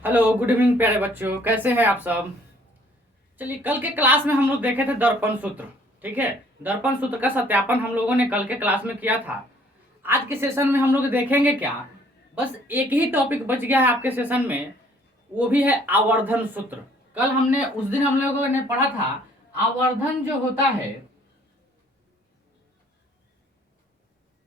Hello, good evening प्यारे बच्चों, कैसे हैं आप सब। चलिए, कल के क्लास में हम लोग देखे थे दर्पण सूत्र। ठीक है। दर्पण सूत्र का सत्यापन हम लोगों ने कल के क्लास में किया था। आज के सेशन में हम लोग देखेंगे क्या, बस एक ही टॉपिक बच गया है आपके सेशन में, वो भी है आवर्धन सूत्र। कल हमने उस दिन हम लोगों ने पढ़ा था आवर्धन जो होता है,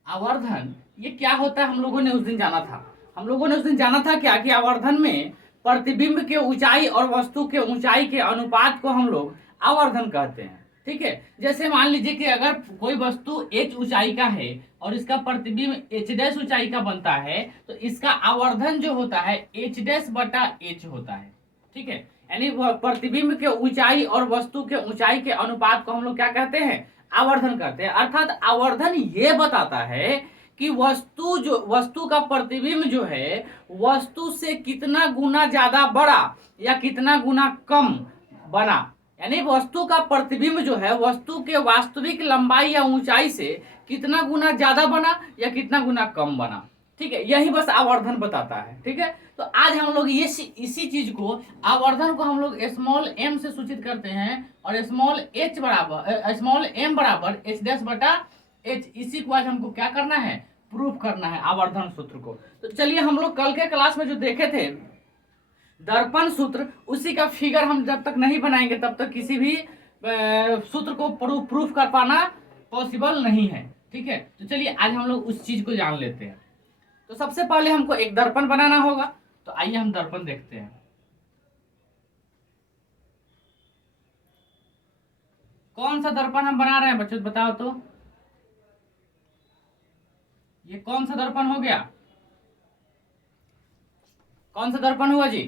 आवर्धन ये क्या होता है हम लोगों ने उस दिन जाना था। हम लोगों ने उस दिन जाना था क्या कि आवर्धन में प्रतिबिंब के ऊंचाई और वस्तु के ऊंचाई के अनुपात को हम लोग आवर्धन कहते हैं। ठीक है। जैसे मान लीजिए कि अगर कोई वस्तु h ऊंचाई का है और इसका प्रतिबिंब h डैश ऊंचाई का बनता है, तो इसका आवर्धन जो होता है h डैश बटा h होता है। ठीक है। यानी प्रतिबिंब के ऊंचाई और वस्तु के ऊंचाई के अनुपात को हम लोग क्या कहते हैं, आवर्धन करते हैं। अर्थात आवर्धन ये बताता है कि वस्तु का प्रतिबिंब जो है वस्तु से कितना गुना ज्यादा बड़ा या कितना गुना कम बना। यानी वस्तु का प्रतिबिंब जो है वस्तु के वास्तविक लंबाई या ऊंचाई से कितना गुना ज्यादा बना या कितना गुना कम बना। ठीक है, यही बस आवर्धन बताता है। ठीक है। तो आज हम लोग ये इसी चीज को, आवर्धन को हम लोग स्मॉल एम से सूचित करते हैं और स्मॉल एम बराबर एच डैश बटा एच। इसी को आज हमको क्या करना है, प्रूफ करना है आवर्धन सूत्र को। तो चलिए, हम लोग कल के क्लास में जो देखे थे दर्पण सूत्र, उसी का फिगर हम जब तक नहीं बनाएंगे तब तक किसी भी सूत्र को प्रूफ कर पाना पॉसिबल नहीं है। ठीक है। तो चलिए आज हम लोग उस चीज को जान लेते हैं। तो सबसे पहले हमको एक दर्पण बनाना होगा। तो आइए हम दर्पण देखते हैं। कौन सा दर्पण हम बना रहे हैं बच्चों, बताओ तो। ये कौन सा दर्पण हो गया, कौन सा दर्पण हुआ जी?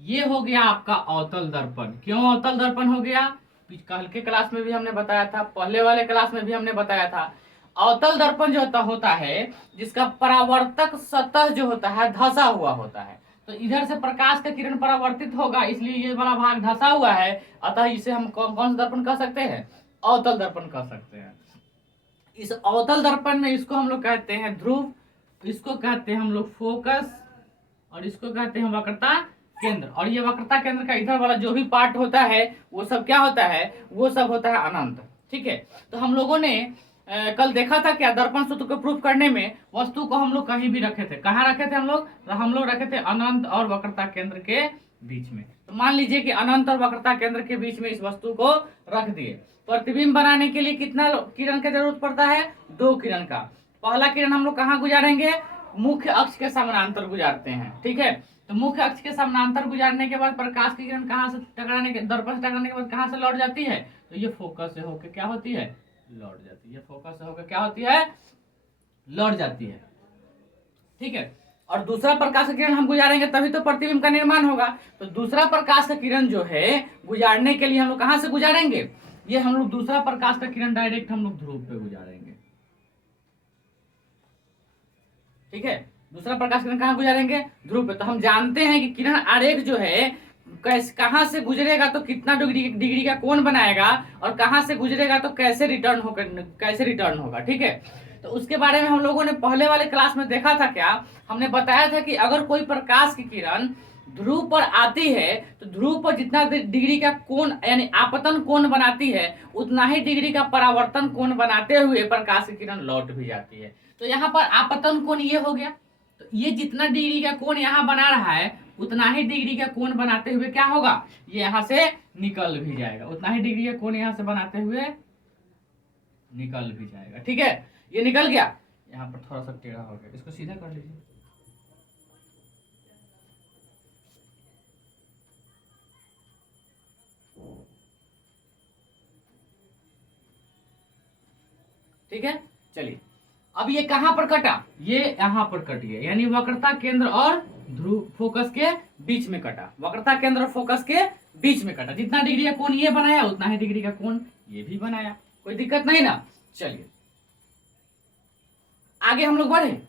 ये हो गया आपका अवतल दर्पण। क्यों अवतल दर्पण हो गया? कल के क्लास में भी हमने बताया था, पहले वाले क्लास में भी हमने बताया था। अवतल दर्पण जो होता है जिसका परावर्तक सतह जो होता है धंसा हुआ होता है। तो इधर से प्रकाश का किरण परावर्तित होगा, इसलिए ये वाला भाग धंसा हुआ है। अतः इसे हम कौन कौन सा दर्पण कह सकते हैं, अवतल दर्पण कह सकते हैं। इस अवतल दर्पण में इसको हम लोग कहते हैं ध्रुव, इसको कहते हैं हम लोग फोकस, और इसको कहते हैं वक्रता केंद्र। और ये वक्रता केंद्र का इधर वाला जो भी पार्ट होता है वो सब क्या होता है, वो सब होता है अनंत। ठीक है। तो हम लोगों ने कल देखा था क्या, दर्पण सूत्र को प्रूफ करने में वस्तु को हम लोग कहीं भी रखे थे। कहाँ रखे थे हम लोग रखे थे अनंत और वक्रता केंद्र के बीच में। तो मान लीजिए कि अनंत और वक्रता केंद्र के बीच में इस वस्तु को रख दिए। प्रतिबिंब बनाने के लिए कितना किरण की जरूरत पड़ता है, 2 किरण का। पहला किरण हम लोग कहाँ गुजारेंगे, मुख्य अक्ष के समानांतर गुजारते हैं। ठीक है। तो मुख्य अक्ष के समानांतर गुजारने के बाद प्रकाश की किरण कहाँ से टकराने के, दर्पण से टकराने के बाद कहाँ से लौट जाती है, तो ये फोकस से होकर क्या होती है, लौट जाती है। फोकस से होकर क्या होती है, लौट जाती है। ठीक है। और दूसरा प्रकाश का किरण हम गुजारेंगे तभी तो प्रतिबिंब का निर्माण होगा। तो दूसरा प्रकाश का किरण जो है गुजारने के लिए हम लोग कहाँ से गुजारेंगे, ये हम लोग दूसरा प्रकाश का किरण डायरेक्ट हम लोग ध्रुव पे गुजारेंगे। ठीक है। दूसरा प्रकाश किरण कहाँ गुजारेंगे, ध्रुव पे। तो हम जानते हैं कि किरण आरेख जो है कहाँ से गुजरेगा तो कितना डिग्री का कोण बनाएगा, और कहाँ से गुजरेगा तो कैसे रिटर्न होगा। ठीक है। तो उसके बारे में हम लोगों ने पहले वाले क्लास में देखा था क्या, हमने बताया था कि अगर कोई प्रकाश की किरण ध्रुव पर आती है तो ध्रुव पर जितना डिग्री का कोण यानी आपतन कोण बनाती है, उतना ही डिग्री का परावर्तन कोण बनाते हुए प्रकाश की किरण लौट भी जाती है। तो यहाँ पर आपतन कोण ये हो गया। तो ये जितना डिग्री का कोण यहाँ बना रहा है उतना ही डिग्री का कोण बनाते हुए क्या होगा, ये यहाँ से निकल भी जाएगा। उतना ही डिग्री का कोण यहाँ से बनाते हुए निकल भी जाएगा। ठीक है। ये निकल गया, यहाँ पर थोड़ा सा टेढ़ा हो गया, इसको सीधा कर लीजिए। ठीक है। चलिए, अब ये कहां पर कटा, ये यहां पर कट गया, यानी वक्रता केंद्र और ध्रुव फोकस के बीच में कटा। वक्रता केंद्र और फोकस के बीच में कटा। जितना डिग्री का कोण ये बनाया उतना ही डिग्री का कोण ये भी बनाया। कोई दिक्कत नहीं ना। चलिए आगे हम लोग बढ़े।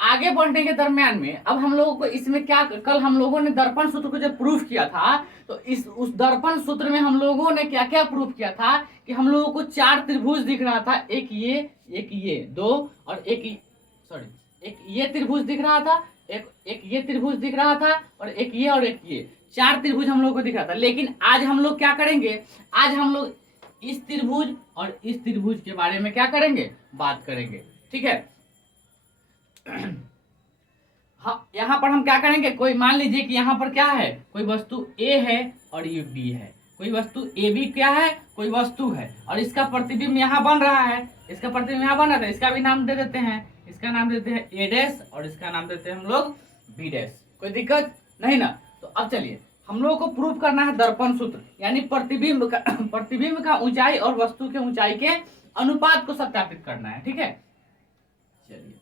आगे बढ़ने के दरमियान में अब हम लोगों को इसमें क्या, कल हम लोगों ने दर्पण सूत्र को जब प्रूफ किया था तो उस दर्पण सूत्र में हम लोगों ने क्या क्या प्रूफ किया था कि हम लोगों को 4 त्रिभुज दिख रहा था, एक ये दो और एक सॉरी एक ये त्रिभुज दिख रहा था, एक ये त्रिभुज दिख रहा था, और एक ये 4 त्रिभुज हम लोग को दिख रहा था। लेकिन आज हम लोग क्या करेंगे, आज हम लोग इस त्रिभुज और इस त्रिभुज के बारे में क्या करेंगे, बात करेंगे। ठीक है, हाँ, यहाँ पर हम क्या करेंगे, कोई मान लीजिए कि यहाँ पर क्या है, कोई वस्तु ए है और ये बी है, कोई वस्तु ए बी क्या है, कोई वस्तु है, और इसका प्रतिबिंब यहाँ बन रहा है, इसका प्रतिबिंब यहाँ बन रहा है, इसका भी नाम दे देते हैं, इसका नाम देते हैं ए डैश और इसका नाम देते हैं हम लोग बी डैश। कोई दिक्कत नहीं ना। तो अब चलिए हम लोग को प्रूव करना है दर्पण सूत्र, यानी प्रतिबिंब का ऊंचाई और वस्तु के ऊंचाई के अनुपात को सत्यापित करना है। ठीक है, चलिए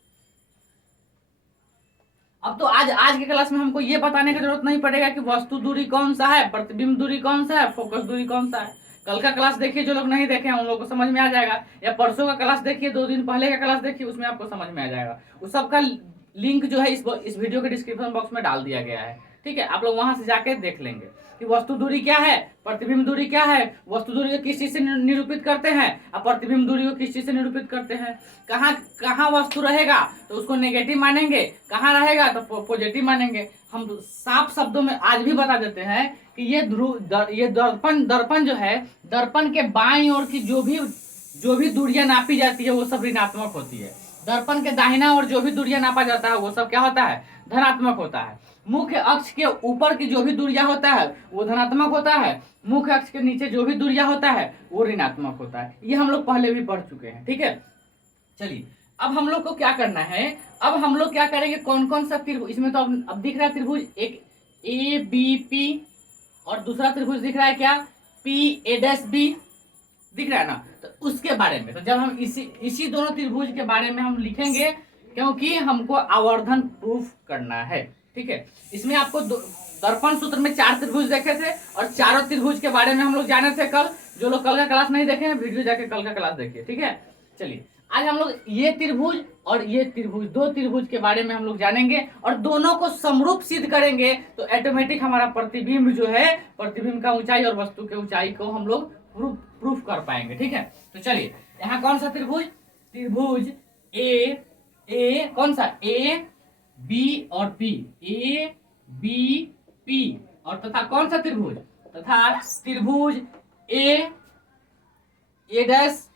अब तो आज के क्लास में हमको ये बताने की जरूरत नहीं पड़ेगा कि वस्तु दूरी कौन सा है, प्रतिबिंब दूरी कौन सा है, फोकस दूरी कौन सा है। कल का क्लास देखिए, जो लोग नहीं देखे हैं उन लोगों को समझ में आ जाएगा, या परसों का क्लास देखिए, 2 दिन पहले का क्लास देखिए, उसमें आपको समझ में आ जाएगा। उस सब का लिंक जो है इस वीडियो के डिस्क्रिप्शन बॉक्स में डाल दिया गया है। ठीक है, आप लोग वहां से जाके देख लेंगे कि वस्तु दूरी क्या है, प्रतिबिंब दूरी क्या है, वस्तु दूरी को किस चीज से निरूपित करते हैं और प्रतिबिंब दूरी को किस चीज से निरूपित करते हैं। कहाँ कहाँ वस्तु रहेगा तो उसको नेगेटिव मानेंगे, कहाँ रहेगा तो पॉजिटिव मानेंगे। हम साफ शब्दों में आज भी बता देते हैं कि ये दर्पण जो है, दर्पण के बाईं ओर की जो भी दूरियां नापी जाती है वो सब ऋणात्मक होती है। दर्पण के दाहिना ओर जो भी दूरियां नापा जाता है वो सब क्या होता है, धनात्मक होता है। मुख्य अक्ष के ऊपर की जो भी दूरियां होता है वो धनात्मक होता है, मुख्य अक्ष के नीचे जो भी दूरियां होता है वो ऋणात्मक होता है। ये हम लोग पहले भी पढ़ चुके हैं। ठीक है, चलिए अब हम लोग को क्या करना है, अब हम लोग क्या करेंगे, कौन कौन सा त्रिभुज, इसमें तो अब दिख रहा है त्रिभुज एक ए बी पी, और दूसरा त्रिभुज दिख रहा है क्या, पी ए डैश बी, दिख रहा है ना। तो उसके बारे में तो जब हम इसी दोनों त्रिभुज के बारे में हम लिखेंगे, क्योंकि हमको आवर्धन प्रूफ करना है। ठीक है, इसमें आपको दर्पण सूत्र में 4 त्रिभुज देखे थे और चारों त्रिभुज के बारे में हम लोग जाने थे कल। जो लोग कल का क्लास नहीं देखे हैं वीडियो जाके कल का क्लास देखिए। ठीक है, चलिए आज हम लोग ये त्रिभुज और ये त्रिभुज, 2 त्रिभुज के बारे में हम लोग जानेंगे और दोनों को समरूप सिद्ध करेंगे तो ऑटोमेटिक हमारा प्रतिबिंब जो है, प्रतिबिंब का ऊंचाई और वस्तु के ऊंचाई को हम लोग प्रूफ कर पाएंगे। ठीक है, तो चलिए यहाँ कौन सा त्रिभुज ए कौन सा, ए बी और पी, ए बी पी, और तथा कौन सा त्रिभुज, तथा त्रिभुज ए dash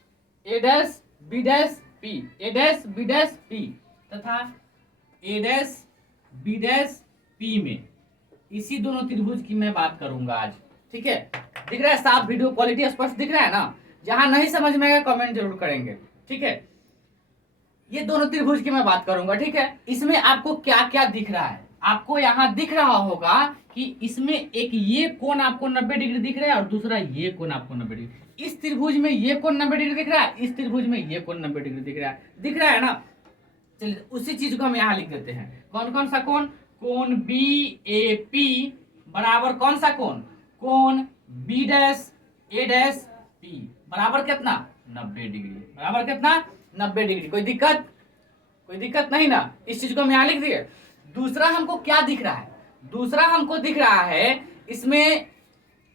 B dash P, A dash B dash P, तथा ए डैश बी डैश पी में इसी दोनों त्रिभुज की मैं बात करूंगा आज। ठीक है, दिख रहा है साफ, वीडियो क्वालिटी स्पष्ट दिख रहा है ना। जहां नहीं समझ में आएगा कमेंट जरूर करेंगे। ठीक है, ये दोनों त्रिभुज की मैं बात करूंगा। ठीक है, इसमें आपको क्या क्या दिख रहा है, आपको यहाँ दिख रहा होगा कि इसमें एक ये कोण आपको 90 डिग्री दिख रहा है और दूसरा ये कोण आपको 90 डिग्री। इस त्रिभुज में ये कोण 90 डिग्री दिख रहा है, इस त्रिभुज में ये कोण 90 डिग्री दिख रहा है ना। चलिए उसी चीज को हम यहाँ लिख देते हैं। कौन कौन सा कोण, कोण बी ए पी बराबर कौन सा कोण, कोण बी डैश ए डैश पी बराबर कितना, 90 डिग्री, बराबर कितना, 90 डिग्री। कोई दिक्कत नहीं ना। इस चीज को हम यहाँ लिख दिए। दूसरा हमको क्या दिख रहा है, दूसरा हमको दिख रहा है इसमें,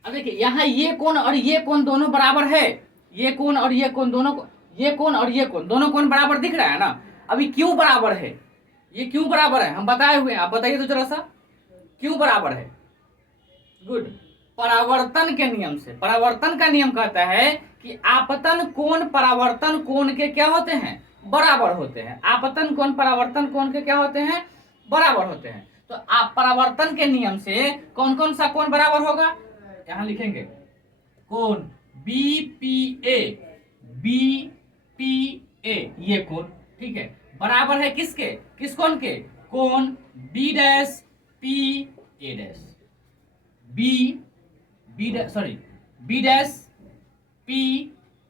अब देखिए यहाँ ये कोण और ये कोण दोनों बराबर है, ये कोण और ये कोण दोनों, ये कोण और ये कोण दोनों कोण बराबर दिख रहा है ना। अभी क्यों बराबर है, ये क्यों बराबर है हम बताए हुए हैं, आप बताइए तो जरा सा क्यों बराबर है। गुड, परावर्तन के नियम से। परावर्तन का नियम कहता है कि आपतन कोण परावर्तन कोण के क्या होते हैं, बराबर होते हैं। आपतन कोण परावर्तन कोण के क्या होते हैं, बराबर होते हैं। तो आप परावर्तन के नियम से कौन कौन सा कोण बराबर होगा, यहां लिखेंगे कोण बी पी ए, ये कोण, ठीक है, बराबर है किसके, किस कोण के, कोण B dash P A dash, B dash P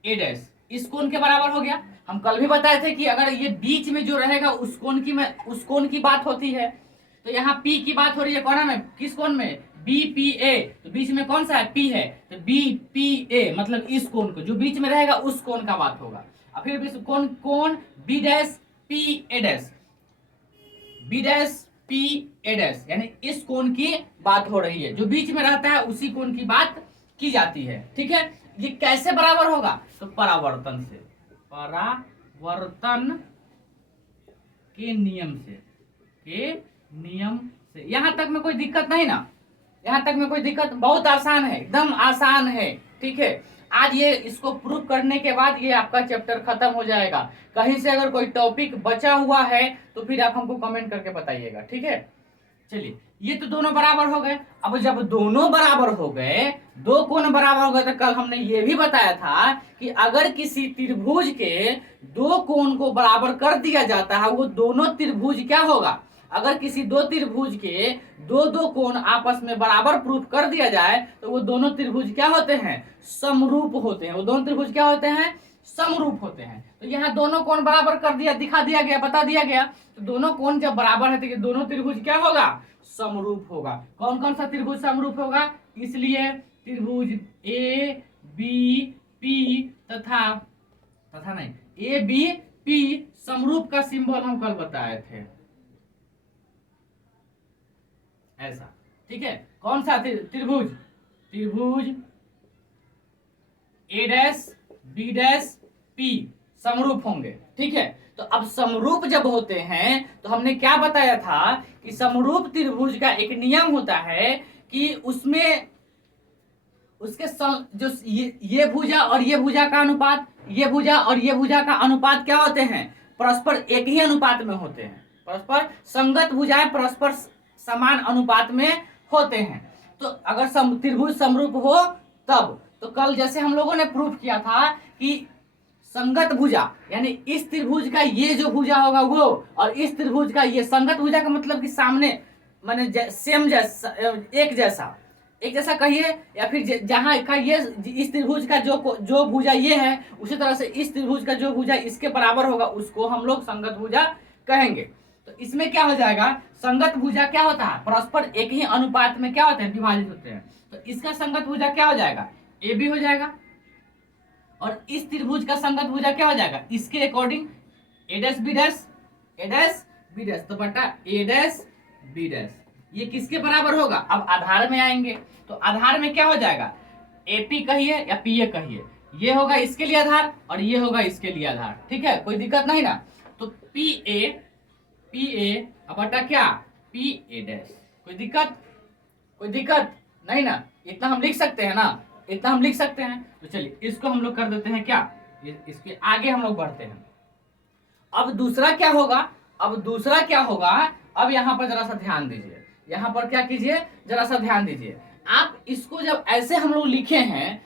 A dash, इस कोण के बराबर हो गया। हम कल भी बताए थे कि अगर ये बीच में जो रहेगा उस कोण की बात होती है। तो यहाँ P की बात हो रही है कौन में, किस कोण में, बी पी ए, तो बीच में कौन सा है, P है, तो बी पी ए मतलब इस कोण को, जो बीच में रहेगा उस कोण का बात होगा। और फिर कोण B dash P A dash, B dash P A dash, यानी इस कोण की बात हो रही है, जो बीच में रहता है उसी कोण की बात की जाती है। ठीक है, ये कैसे बराबर होगा, तो परावर्तन से, परावर्तन के नियम से, के नियम से। यहां तक में कोई दिक्कत नहीं ना, यहां तक में कोई दिक्कत, बहुत आसान है, एकदम आसान है। ठीक है, आज ये इसको प्रूफ करने के बाद ये आपका चैप्टर खत्म हो जाएगा। कहीं से अगर कोई टॉपिक बचा हुआ है तो फिर आप हमको कमेंट करके बताइएगा। ठीक है, चलिए ये तो दोनों बराबर हो गए। अब जब दोनों बराबर हो गए, दो कोण बराबर हो गए, तो कल हमने ये भी बताया था कि अगर किसी त्रिभुज के दो कोण को बराबर कर दिया जाता है, वो दोनों त्रिभुज क्या होगा? अगर किसी दो त्रिभुज के दो दो कोण आपस में बराबर प्रूफ कर दिया जाए तो वो दोनों त्रिभुज क्या होते हैं? समरूप होते हैं। वो दोनों त्रिभुज क्या होते हैं? समरूप होते हैं। तो यहाँ दोनों कोण बराबर कर दिया, दिखा दिया गया, बता दिया गया। तो दोनों कोण जब बराबर है तो ये दोनों त्रिभुज क्या होगा? समरूप होगा। कौन कौन सा त्रिभुज समरूप होगा? इसलिए त्रिभुज ए बी पी तथा नहीं, ए बी पी समरूप का सिंबल हम कल बताए थे, ऐसा। ठीक है, कौन सा त्रिभुज? त्रिभुज ए डैश बी डैश पी समरूप होंगे। ठीक है, तो अब समरूप जब होते हैं तो हमने क्या बताया था कि समरूप त्रिभुज का एक नियम होता है कि उसमें उसके जो ये भुजा और ये भुजा का अनुपात, ये भुजा और ये भुजा का अनुपात क्या होते हैं? परस्पर एक ही अनुपात में होते हैं। परस्पर संगत भुजाएं परस्पर समान अनुपात में होते हैं। तो अगर त्रिभुज समरूप हो तब, तो कल जैसे हम लोगों ने प्रूफ किया था कि संगत भुजा यानी इस त्रिभुज का ये जो भुजा होगा वो, और इस त्रिभुज का ये, संगत भुजा का मतलब कि सामने माने सेम जैसा, एक जैसा कहिए, या फिर जहां का ये इस त्रिभुज का जो भुजा ये है, उसी तरह से इस त्रिभुज का जो भुजा इसके बराबर होगा उसको हम लोग संगत भुजा कहेंगे। तो इसमें क्या हो जाएगा? संगत भुजा क्या होता है? परस्पर एक ही अनुपात में क्या होते हैं? विभाजित होते हैं। तो इसका संगत भुजा क्या हो जाएगा? ए बी हो जाएगा। और इस त्रिभुज का संगत भुजा क्या हो जाएगा? इसके अकॉर्डिंग ए डैश बी डैश, ए डैश बी डैश, तो बटा ए डैश बी डैश। ये किसके बराबर होगा? अब आधार में आएंगे तो आधार में क्या हो जाएगा? एपी कहिए या पीए कहिए, ये होगा इसके लिए आधार और ये होगा इसके लिए आधार। ठीक है, कोई दिक्कत नहीं ना। तो पी ए अब बटा क्या? P A dash. कोई दिक्कत? कोई दिक्कत नहीं ना। इतना हम लिख सकते हैं ना, इतना हम लिख सकते हैं। तो चलिए इसको हम लोग कर देते हैं क्या, इसके आगे हम लोग बढ़ते हैं। अब दूसरा क्या होगा? अब यहाँ पर जरा सा ध्यान दीजिए, यहाँ पर क्या कीजिए, जरा सा ध्यान दीजिए। आप इसको जब ऐसे हम लोग लिखे हैं,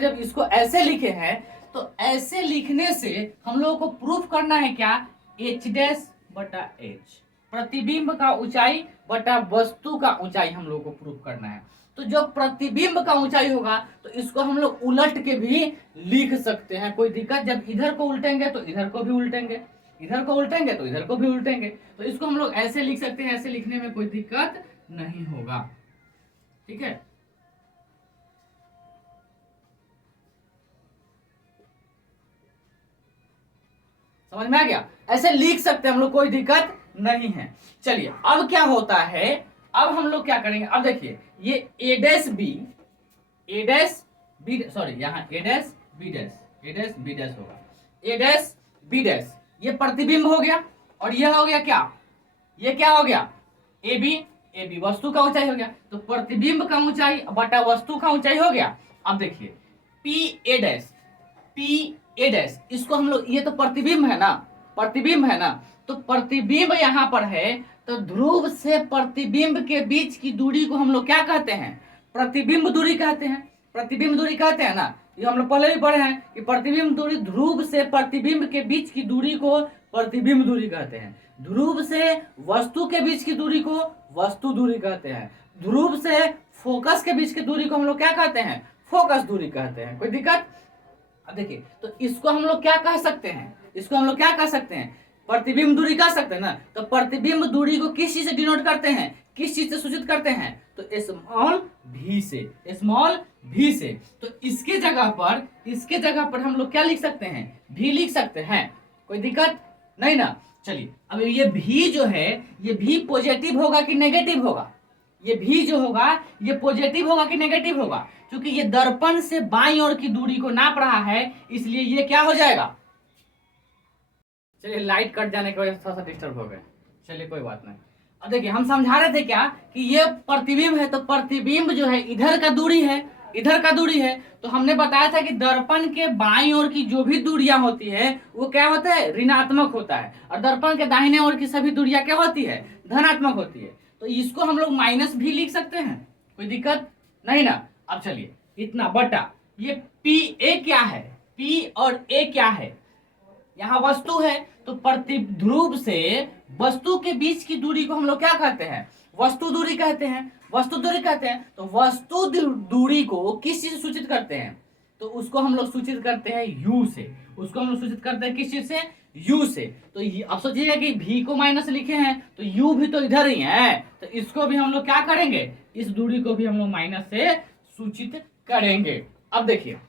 जब इसको ऐसे लिखे हैं, तो ऐसे लिखने से हम लोगों को प्रूफ करना है क्या? एच डैश बटा एच, प्रतिबिंब का ऊंचाई बटा वस्तु का ऊंचाई हम लोग को प्रूफ करना है। तो जो प्रतिबिंब का ऊंचाई होगा तो इसको हम लोग उलट के भी लिख सकते हैं। कोई दिक्कत? जब इधर को उल्टेंगे तो इधर को भी उल्टेंगे, इधर को उल्टेंगे तो इधर को भी उल्टेंगे। तो इसको हम लोग ऐसे लिख सकते हैं, ऐसे लिखने में कोई दिक्कत नहीं होगा। ठीक है, समझ में आ गया? ऐसे लिख सकते हैं हम लोग, कोई दिक्कत नहीं है। चलिए अब क्या होता है, अब हम लोग क्या करेंगे? अब देखिए ये ए डैश बी सॉरी, यहाँ ए डैश बी डैश होगा, ए डैश बी डैश, ये प्रतिबिंब हो गया। और ये हो गया क्या? ये क्या हो गया? ए बी वस्तु का ऊंचाई हो गया। तो प्रतिबिंब का ऊंचाई बटा वस्तु का ऊंचाई हो गया। अब देखिए पी ए डैश, इसको हम लोग, ये तो प्रतिबिंब है ना, तो प्रतिबिंब यहाँ पर है, तो ध्रुव से प्रतिबिंब के बीच की दूरी को हम लोग क्या कहते हैं? प्रतिबिंब दूरी कहते हैं। प्रतिबिंब दूरी कहते हैं ना, ये हम लोग पहले भी पढ़े हैं कि प्रतिबिंब दूरी, ध्रुव से प्रतिबिंब के बीच की दूरी को प्रतिबिंब दूरी कहते हैं। ध्रुव से वस्तु के बीच की दूरी को वस्तु दूरी कहते हैं। ध्रुव से फोकस के बीच की दूरी को हम लोग क्या कहते हैं? फोकस दूरी कहते हैं। कोई दिक्कत? अब देखिए, तो इसको हम लोग क्या कह सकते हैं? प्रतिबिंब दूरी कह सकते हैं ना। तो प्रतिबिंब दूरी को किस चीज से डिनोट करते हैं? किस चीज से सूचित करते हैं? तो स्मॉल भी से। तो इसके जगह पर हम लोग क्या लिख सकते हैं? भी लिख सकते हैं। कोई दिक्कत नहीं ना। चलिए अब ये भी जो है, ये भी पॉजिटिव होगा कि नेगेटिव होगा? ये भी जो होगा ये पॉजिटिव होगा कि नेगेटिव होगा? क्योंकि ये दर्पण से बाईं ओर की दूरी को नाप रहा है, इसलिए ये क्या हो जाएगा? चलिए लाइट कट जाने की वजह से थोड़ा सा डिस्टर्ब हो गए, चलिए कोई बात नहीं। अब देखिए हम समझा रहे थे क्या कि ये प्रतिबिंब है, तो प्रतिबिंब जो है इधर का दूरी है, इधर का दूरी है। तो हमने बताया था कि दर्पण के बाईं ओर की जो भी दूरियां होती है वो क्या होता है, ऋणात्मक होता है, और दर्पण के दाहिने ओर की सभी दूरियां क्या होती है, धनात्मक होती है। तो इसको हम लोग माइनस भी लिख सकते हैं, कोई दिक्कत नहीं ना। अब चलिए इतना बटा ये पी ए क्या है, पी और ए क्या है, यहाँ वस्तु है तो प्रतिध्रुव से वस्तु के बीच की दूरी को हम लोग क्या कहते हैं, वस्तु दूरी कहते हैं, वस्तु दूरी कहते हैं। तो वस्तु दूरी को किस चीज से सूचित करते हैं, तो उसको हम लोग सूचित करते हैं यू से, उसको हम लोग सूचित करते हैं किस चीज से, यू से। तो अब सोचिएगा कि भी को माइनस लिखे हैं तो यू भी तो इधर ही है, तो इसको भी हम लोग क्या करेंगे, इस दूरी को भी हम लोग माइनस से सूचित करेंगे। अब देखिए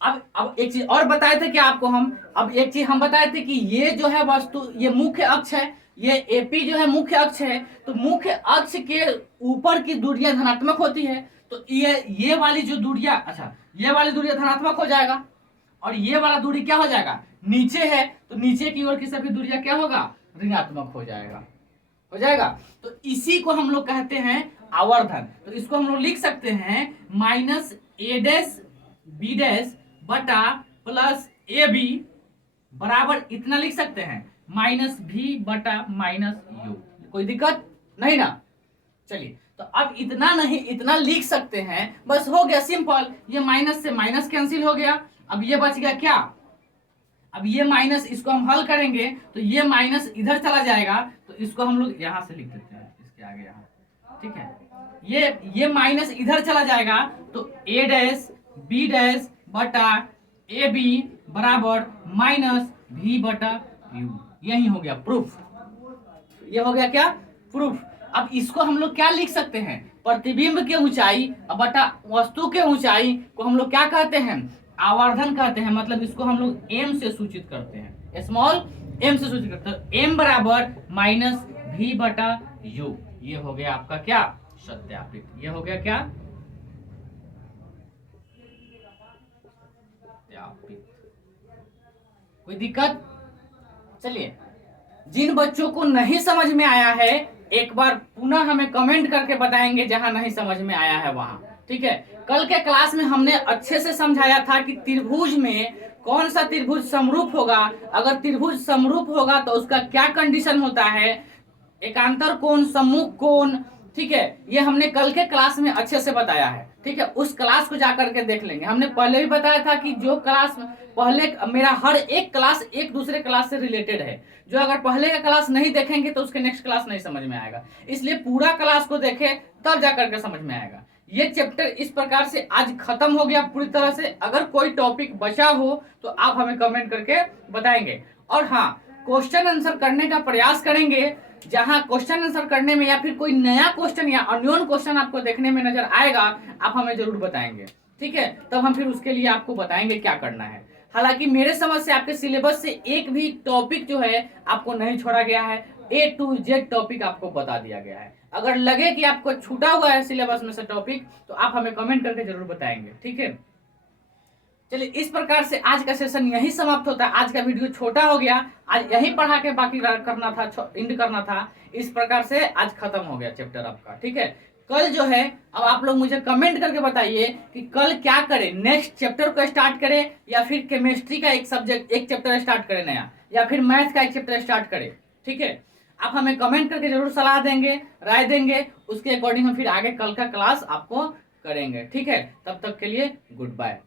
अब एक चीज और बताए थे कि आपको हम, अब एक चीज हम बताए थे कि ये जो है वस्तु, ये मुख्य अक्ष है, ये एपी जो है मुख्य अक्ष है, तो मुख्य अक्ष के ऊपर की दूरियां धनात्मक होती है। तो ये वाली जो दूरियां, अच्छा ये वाली दूरियां धनात्मक हो जाएगा, और ये वाला दूरी क्या हो जाएगा, नीचे है, तो नीचे की ओर की सभी दूरियां क्या होगा, ऋणात्मक हो जाएगा, हो जाएगा। तो इसी को हम लोग कहते हैं आवर्धन। तो इसको हम लोग लिख सकते हैं माइनस ए डैश बी डैश बटा प्लस ए बी बराबर इतना लिख सकते हैं माइनस भी बटा माइनस यू, कोई दिक्कत नहीं ना। चलिए तो अब इतना नहीं, इतना लिख सकते हैं, बस हो गया सिंपल। ये माइनस से माइनस कैंसिल हो गया, अब ये बच गया क्या, अब ये माइनस, इसको हम हल करेंगे तो ये माइनस इधर चला जाएगा, तो इसको हम लोग यहां से लिख देते हैं, इसके आगे यहाँ, ठीक है। ये माइनस इधर चला जाएगा, तो ए डैश बी डैश बटा ए बी बराबर माइनस भी बटा यू, यही हो गया प्रूफ, ये हो गया क्या, प्रूफ। अब इसको हम लोग क्या लिख सकते हैं, प्रतिबिंब की ऊंचाई बटा वस्तु के ऊंचाई को हम लोग क्या कहते हैं, आवर्धन कहते हैं। मतलब इसको हम लोग एम से सूचित करते हैं, स्मॉल एम से सूचित करते हैं, एम बराबर माइनस भी बटा यू। ये हो गया आपका क्या, सत्यापित। ये हो गया क्या, सत्यापित। कोई दिक्कत। चलिए जिन बच्चों को नहीं समझ में आया है एक बार पुनः हमें कमेंट करके बताएंगे, जहां नहीं समझ में आया है वहां, ठीक है। कल के क्लास में हमने अच्छे से समझाया था कि त्रिभुज में कौन सा त्रिभुज समरूप होगा, अगर त्रिभुज समरूप होगा तो उसका क्या कंडीशन होता है, एकांतर कोण, सम्मुख कोण, ठीक है। ये हमने कल के क्लास में अच्छे से बताया है, ठीक है। उस क्लास को जाकर के देख लेंगे। हमने पहले भी बताया था कि जो क्लास पहले, मेरा हर एक क्लास एक दूसरे क्लास से रिलेटेड है, जो अगर पहले का क्लास नहीं देखेंगे तो उसके नेक्स्ट क्लास नहीं समझ में आएगा, इसलिए पूरा क्लास को देखें तब जाकर के समझ में आएगा। ये चैप्टर इस प्रकार से आज खत्म हो गया पूरी तरह से। अगर कोई टॉपिक बचा हो तो आप हमें कमेंट करके बताएंगे, और हाँ क्वेश्चन आंसर करने का प्रयास करेंगे। जहां क्वेश्चन आंसर करने में या फिर कोई नया क्वेश्चन या अननोन क्वेश्चन आपको देखने में नजर आएगा, आप हमें जरूर बताएंगे, ठीक है। तब हम फिर उसके लिए आपको बताएंगे क्या करना है। हालांकि मेरे समझ से आपके सिलेबस से एक भी टॉपिक जो है आपको नहीं छोड़ा गया है, A to Z टॉपिक आपको बता दिया गया है। अगर लगे कि आपको छूटा हुआ है सिलेबस में से टॉपिक, तो आप हमें कमेंट करके जरूर बताएंगे, ठीक है। चलिए इस प्रकार से आज का सेशन यही समाप्त होता है। आज का वीडियो छोटा हो गया, आज यही पढ़ा के बाकी करना था, एंड करना था। इस प्रकार से आज खत्म हो गया चैप्टर आपका, ठीक है। कल जो है, अब आप लोग मुझे कमेंट करके बताइए कि कल क्या करें, नेक्स्ट चैप्टर को स्टार्ट करें या फिर केमिस्ट्री का एक सब्जेक्ट, एक चैप्टर स्टार्ट करें नया, या फिर मैथ का एक चैप्टर स्टार्ट करें, ठीक है। आप हमें कमेंट करके जरूर सलाह देंगे, राय देंगे, उसके अकॉर्डिंग हम फिर आगे कल का क्लास आपको करेंगे, ठीक है। तब तक के लिए गुड बाय।